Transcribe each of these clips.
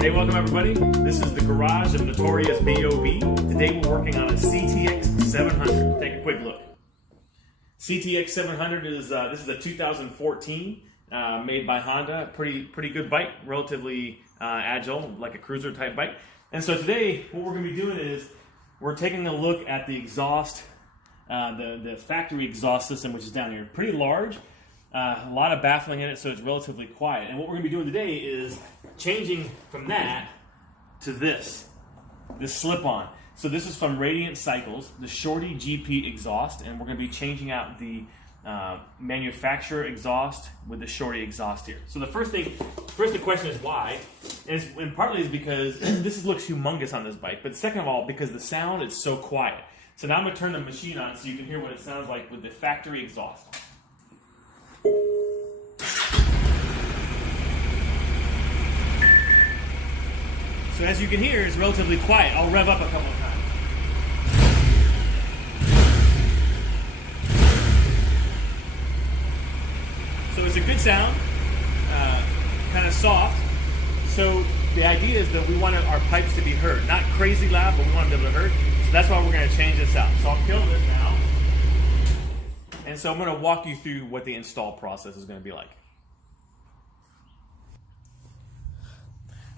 Hey, welcome everybody. This is the garage of notorious B.O.B. Today we're working on a CTX700. Take a quick look. CTX700 is this is a 2014 made by Honda. Pretty good bike, relatively agile, like a cruiser type bike. And so today what we're going to be doing is we're taking a look at the exhaust, the factory exhaust system, which is down here. Pretty large. A lot of baffling in it, so it's relatively quiet. And what we're going to be doing today is changing from that to this slip-on. So this is from Radiant Cycles, the Shorty GP exhaust, and we're going to be changing out the manufacturer exhaust with the Shorty exhaust here. So the the question is why, and partly is because this looks humongous on this bike, but second of all, because the sound is so quiet. So now I'm going to turn the machine on so you can hear what it sounds like with the factory exhaust. So as you can hear, it's relatively quiet. I'll rev up a couple of times. So it's a good sound, kind of soft. So the idea is that we want our pipes to be heard. Not crazy loud, but we want them to be heard. So that's why we're going to change this out. So I'll kill this now. And so I'm going to walk you through what the install process is going to be like.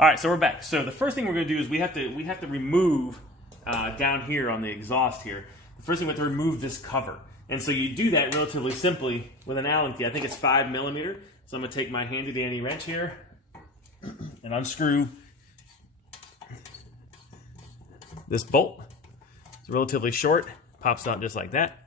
All right, so we're back. So the first thing we're going to do is we have to remove down here on the exhaust here. The first thing we have to remove this cover, and so you do that relatively simply with an Allen key. I think it's 5mm. So I'm going to take my handy dandy wrench here and unscrew this bolt. It's relatively short, pops out just like that.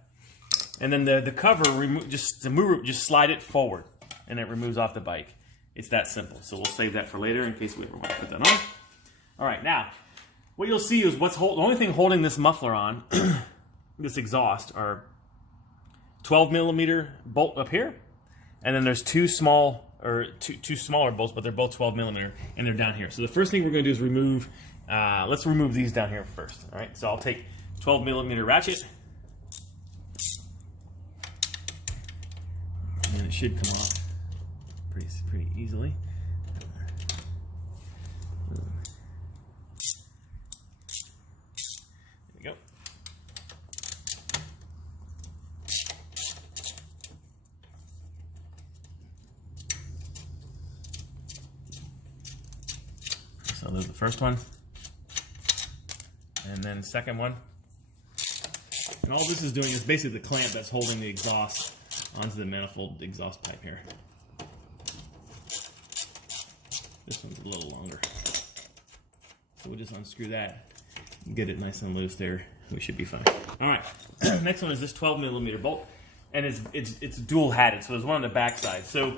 And then the cover, just slide it forward, and it removes off the bike. It's that simple. So we'll save that for later in case we ever want to put that on. All right, now what you'll see is the only thing holding this muffler on, this exhaust, are 12mm bolt up here, and then there's two smaller bolts, but they're both 12mm, and they're down here. So the first thing we're going to do is remove. Let's remove these down here first. All right. So I'll take 12mm ratchet. And it should come off pretty easily. There we go. So there's the first one, and then second one. And all this is doing is basically the clamp that's holding the exhaust onto the manifold exhaust pipe here. This one's a little longer. So we'll just unscrew that and get it nice and loose there. We should be fine. All right, next one is this 12mm bolt, and it's dual hatted, so there's one on the back side. So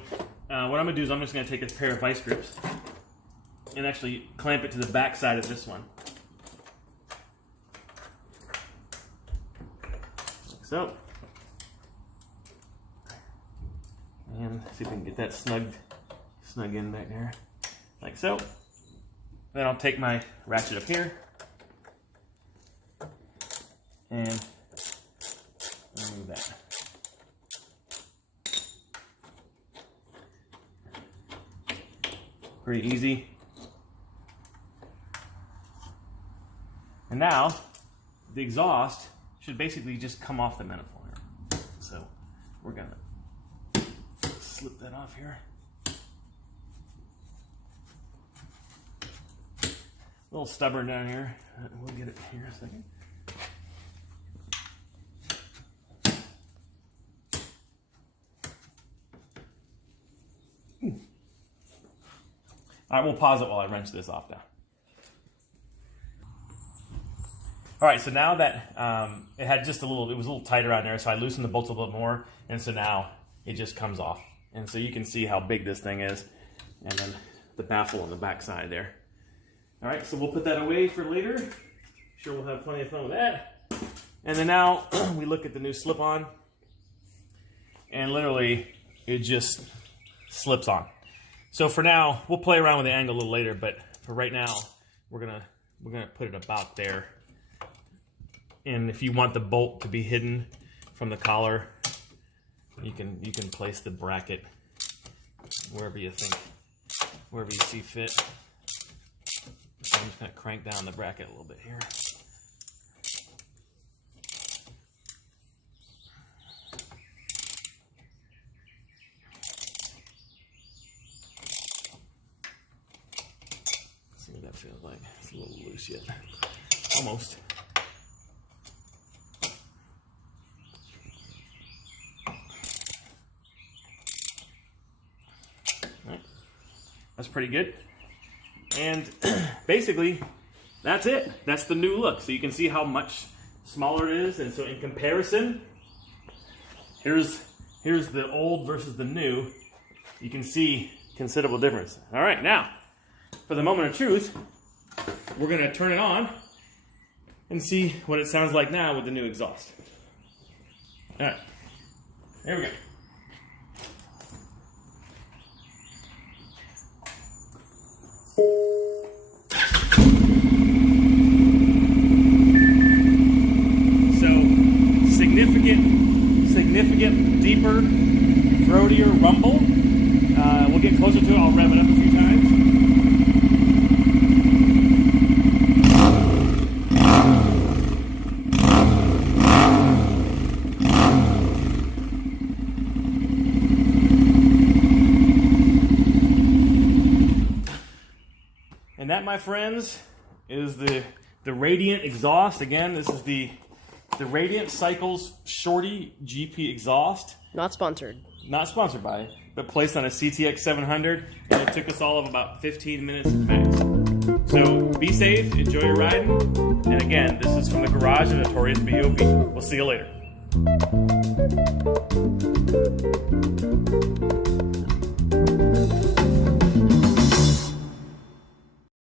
what I'm gonna do is I'm just gonna take a pair of vice grips and actually clamp it to the back side of this one. Like so. And see if we can get that snug in back there, like so. Then I'll take my ratchet up here and remove that. Pretty easy. And now the exhaust should basically just come off the manifold here. So we're gonna slip that off here. A little stubborn down here. We'll get it here in a second. All right, we'll pause it while I wrench this off now. All right, so now that it was a little tighter on there, so I loosened the bolts a little bit more, and so now it just comes off. And so you can see how big this thing is, and then the baffle on the back side there. All right, so we'll put that away for later. Sure, we'll have plenty of fun with that. And then now we look at the new slip-on, and literally it just slips on. So for now, we'll play around with the angle a little later, but for right now, we're gonna put it about there. And if you want the bolt to be hidden from the collar, you can place the bracket wherever you see fit. kind of crank down the bracket a little bit here. See what that feels like. It's a little loose yet. Almost. Right. That's pretty good. And basically, that's it. That's the new look. So you can see how much smaller it is. And so in comparison, here's the old versus the new. You can see considerable difference. All right, now, for the moment of truth, we're going to turn it on and see what it sounds like now with the new exhaust. All right, there we go. Significant, deeper, throatier rumble. We'll get closer to it. I'll rev it up a few times. And that, my friends, is the Radiant exhaust. Again, this is the Radiant Cycles Shorty GP exhaust. Not sponsored. Not sponsored by it, but placed on a CTX700, and it took us all of about 15 minutes max. So be safe, enjoy your riding, and again, this is from the garage of Notorious B.O.B. We'll see you later.